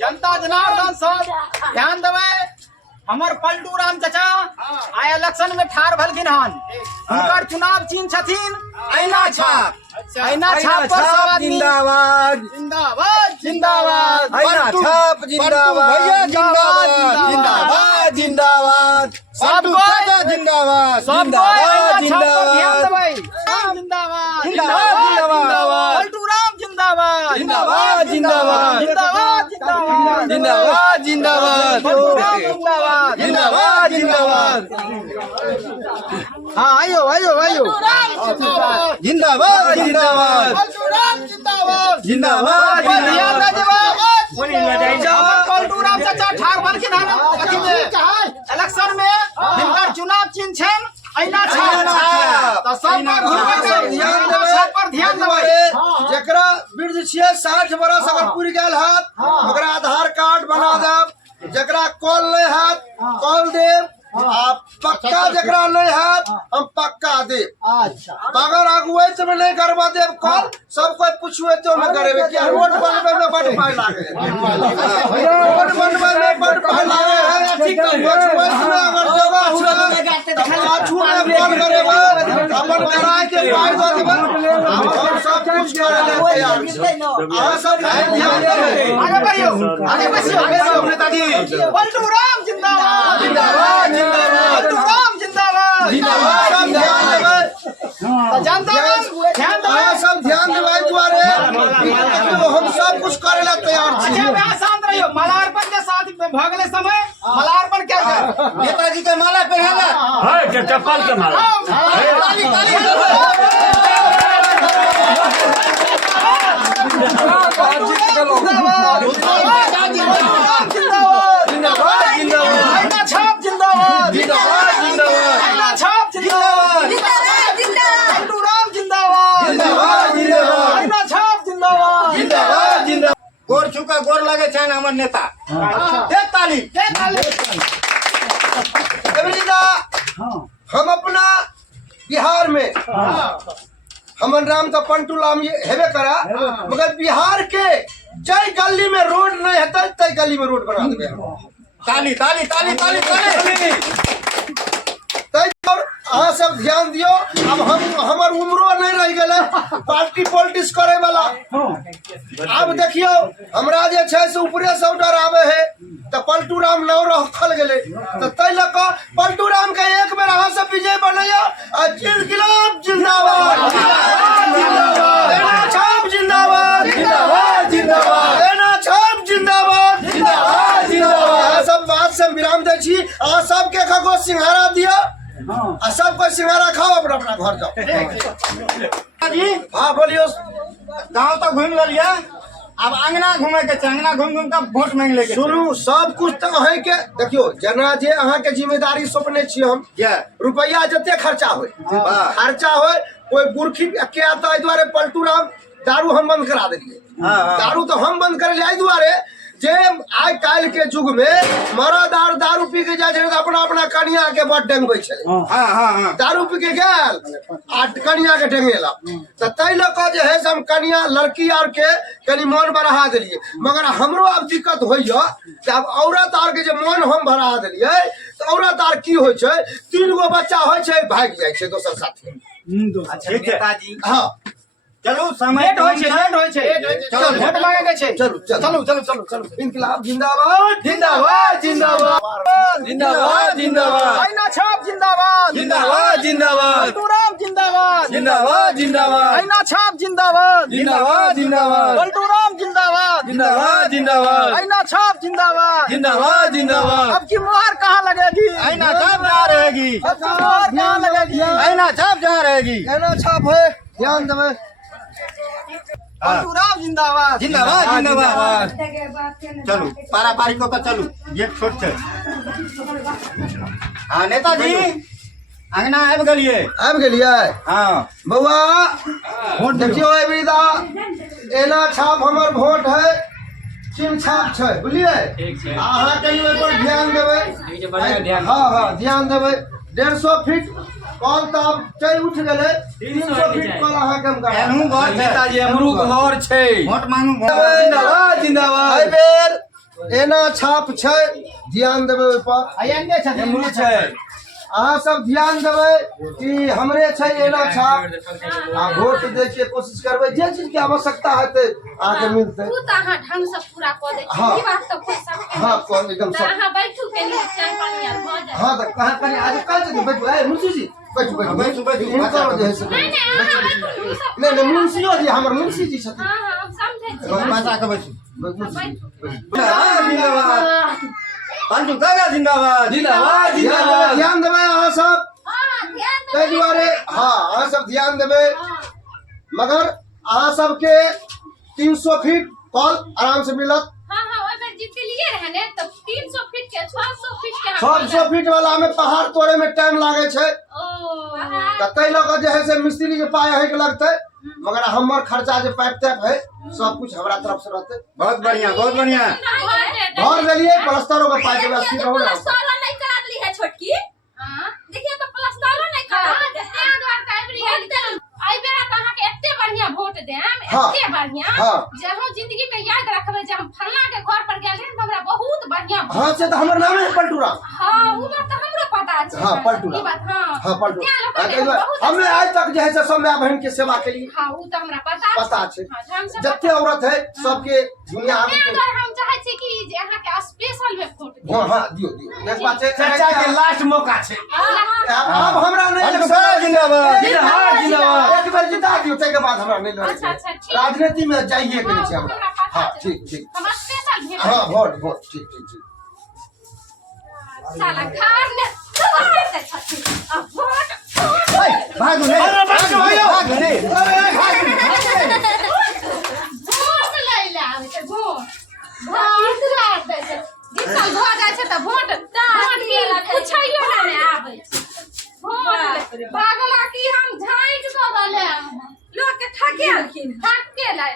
जनता जनार्दन सब ध्यान देवे। हमर पलटू राम चाचा आय इलेक्शन में ठार भलखिन हन। उनकर चुनाव चिन्ह छथिन ऐना छाप। ऐना छाप पर सब आदमी जिंदाबाद जिंदाबाद जिंदाबाद। ऐना छाप जिंदाबाद जिंदाबाद जिंदाबाद सबको जिंदाबाद सबको ऐना छाप पर ध्यान जिंदाबाद देवे। जिंदाबाद जिंदाबाद पलटू राम जिंदाबाद जिंदाबाद जिंदाबाद जिंदाबाद जिंदाबाद जिंदाबाद जिंदाबाद पलटू राम जिंदाबाद जिंदाबाद जिंदाबाद हाँ आयो आयो आयो जिंदाबाद जिंदाबाद पलटू राम जिंदाबाद जिंदाबाद ध्यान दे जवाब। पलटू राम चाचा ठाक भलखिन हन इलेक्शन में जिनकर चुनाव चिन्ह छन ऐना छाप। तो सब पर ध्यान देबै। जकरा वृद्ध छियै 60 बरस अगर पूरी गेल हाथ ओकरा आधार कार्ड बना देब। जकरा कॉल नहीं हाथ कॉल देब। आ पक्का जकरा नहीं हाथ हम पक्का देब। अगर अगुवैत में नहीं करवा देब कॉल सब कोई पूछुए तो मैं करेबे कि रोड बनबे में बड़ पाई लागे। रोड बनबे में बड़ पाई लागे है। ठीक है अगर जगह हुआ पाछू में कॉल करेबे अपन कराए के पाई दे देबे। हम सब कुछ करे ले तैयार। आ सब ध्यान देबे। आगे बढ़ियो आगे बढ़ियो नेताजी। पलटू राम जिंदाबाद जिंदाबाद जिंदाबाद पलटू राम जिंदाबाद जिंदाबाद सब ध्यान देबे। तो जनता ध्यान देबै। सब ध्यान देबै दुआरे हम सब कुछ करे ला तैयार छी। अच्छा मैं शांत रहियो। मालार्पण के साथ भगले समय मालार्पण क्या कर नेताजी के माला पहनाला है चप्पल के माला। ताली ताली जिंदाबाद जिंदाबाद ऐना छाप जिंदाबाद जिंदाबाद जिंदाबाद ऐना छाप जिंदाबाद पलटू राम जिंदाबाद जिंदाबाद जिंदाबाद ऐना छाप जिंदाबाद जिंदाबाद जिंदाबाद गोर छुका गोर लगे छन हमर नेता दे ताली एवरीदा हम अपना बिहार में हमर नाम तो पलटू राम हेबे करा मगर बिहार के जय गली में रोड नहीं है तय गली में रोड बना देबे। ताली ताली ताली ताली ताली अहाँ सब ध्यान दियो। अब हम हमर उम्रो नहीं रह गेले पार्टी पॉलिटिक्स करे वाला। अब देखियो हमरा जे छै से ऊपरे से ऑर्डर आवे है तो पलटू राम नाव रखल गेले तो तै लक पलटू राम के एक बेर अहाँ सब विजय बनैया आ जिंदाबाद जिंदाबाद ऐना छाप जिंदाबाद जिंदाबाद जिंदाबाद ऐना छाप जिंदाबाद जिंदाबाद जिंदाबाद। सब बात से विराम दै छी। अहाँ सब के कगो सिंघारा दियो आ सब कोई सिंघारा खाओ अपना अपना घर जाओ। जी हाँ बोलियो। गाँव तो घूम लिया अब अंगना घूमे के अंगना घूम घूम के वोट मांग ले। सुनू सब कुछ तो अहीं के देखियो जना जे अहाँ के जिम्मेदारी सौंपने छी हम रुपया जते खर्चा होय खर्चा होय कोई बुरखी के आता एहि दुआरे पलटू राम दारू हम बंद करा देलिए। दारू तो हम बंद करे एहि दुआरे जे आइ काल्हि के युग में मरदार दारू पी के जाय छै अपना अपना कनिया के बड डेंगबै छै। दारू पी के गेल आ कनिया के डेंगेला तो तै ल के जे है से हम कनिया लड़की आर के कनी मन बढ़ा देलिए। मगर हमरो अब दिक्कत होइया कि अब औरत आर के जे मन हम बढ़ा देलिए तो औरत आर की होय छै 3 गो बच्चा होय छै भाग जाय छै दोसर साथी। ठीक है हाँ चलो समय लेट होय छै चलो वोट मांगे के छै। चलो चलो चलो चलो चलो इनकलाब जिंदाबाद जिंदाबाद जिंदाबाद जिंदाबाद जिंदाबाद ऐना छाप जिंदाबाद जिंदाबाद जिंदाबाद पलटू राम जिंदाबाद जिंदाबाद जिंदाबाद ऐना छाप जिंदाबाद जिंदाबाद जिंदाबाद पलटू राम जिंदाबाद जिंदाबाद जिंदाबाद ऐना छाप जिंदाबाद जिंदाबाद जिंदाबाद। अब की मुहर कहाँ लगेगी ऐना छाप जहाँ रहेगी अब की मुहर कहाँ लगेगी ऐना छाप जहाँ रहेगी ऐना छाप है ध्यान देवे। पलटू राम जिंदाबाद जिंदाबाद जिंदाबाद। चलो पारा पारी को चलू ये छोट छै। हाँ नेताजी अंगना आबि गेलिए। आबि गेलिए हाँ बउआ वोट देखियो एबरीदा ऐना छाप हमर वोट है चिन्ह छाप छै बुझलिए। अहाँ कहियो एहि पर ध्यान देबै। हाँ हाँ ध्यान देबै। 150 फीट कॉल तो अब चल उठ गए 300 फीट कॉल अहाँ के हम नेताजी हमरो घर छै वोट मांगू जिंदाबाद जिंदाबाद। एहि बेर एना छाप छै, ध्यान देबै ओहि पर। अयंगे छथिन मुँह छै अहाँ सब ध्यान देबै कि हमरे छै एना छाप। आ वोट दै के कोशिश करबै, जे चीज के आवश्यकता हेतै अहाँके मिलतै। तू तऽ अहाँ ढंग से पूरा कऽ दै छी, हाँ। ई बात तऽ कोई शक नहीं। हाँ कौन एकदम तऽ सब। अहाँ बैठू कनी चाय पानी आर भऽ जाए। हाँ तो कहाँ कहीं आज कल से बैठो है मुंशी जी, बैठो बैठो बैठू, बैठू। इनका वजह से नहीं नहीं अहाँ बैठू, ई सब नहीं नहीं मुंशियो जी हमर मुंशी जी छथिन। हाँ हाँ हम समझै छी। बचा के बैठू। बैठू। जिंदाबाद पलटू काका जिंदाबाद जिंदाबाद ध्यान देबै अहाँ सब, हाँ ध्यान दे। ताहि दुआरे हाँ अहाँ सब ध्यान देबै। मगर अहाँ सबके 300 फीट कॉल आराम से मिलत। हाँ हाँ ओइ बेर जीत लिए रहे ने तो 300 फीट के 600 फीट के 600 फीट वाला में पहाड़ तोड़े में टाइम लागे छै, ओ तो ताहि लऽ कऽ जे है से मिस्त्री के पाय है के लगतै। मगर हमर खर्चा जे पाइप तैप है सब कुछ हमरा तरफ से रहतै। बहुत बढ़िया बहुत बढ़िया। घर देलिए प्लस्तरों का पाइप व्यवस्थित हो रहा है। प्लास्टर नहीं करा ली है छोटकी। हां देखिए तो प्लास्टर नहीं करा हां तें द्वार काबरी आई बेरा त अहाँ के एते बढ़िया वोट देम, हाँ। एते बढ़िया हाँ। जे हम जिंदगी में याद रखबे जे हम फल्ला के घर पर गेल रही हमरा बहुत बढ़िया। हाँ से तो हमर नाम है पलटूरा। हां उ बात तो हमरो पता छै। हाँ पलटूरा। ई बात हां हाँ पलटूरा। हमने आज तक जो है से सब माय बहन के सेवा के लिए हां उ तो हमरा पता पता छै। हां हम सब जत्ते औरत है सबके दुनिया तें द्वार हम चाहै छी कि जे अहाँ के स्पेशल में वोट दे। हाँ दियो दियो एक बात है चाचा के लास्ट मौका छै। अब हमरा नहीं पलटू काका जिंदाबाद जिंदाबाद, जिंदाबाद। एक बार जिता दियो, ताके बाद हमरा नहीं लड़े। अच्छा अच्छा ठीक। राजनीति में जाइए के हाँ, छै हमरा। हमरा पता हाँ छै। ठीक ठीक। हम स्पेशल भेज हाँ वोट वोट ठीक ठीक ठीक। साला घर में दबाड़ दे छथिन। अब वोट भागो नहीं भागो भागो नहीं वोट लै ले आबै छै वोट वोट रात दै छै जिसल भऽ जाइ छै तऽ वोट की पुछैयो ने आबै छै वोट पागला की हम झाँटि कऽ देले लोग के ठकेलखिन ठके लै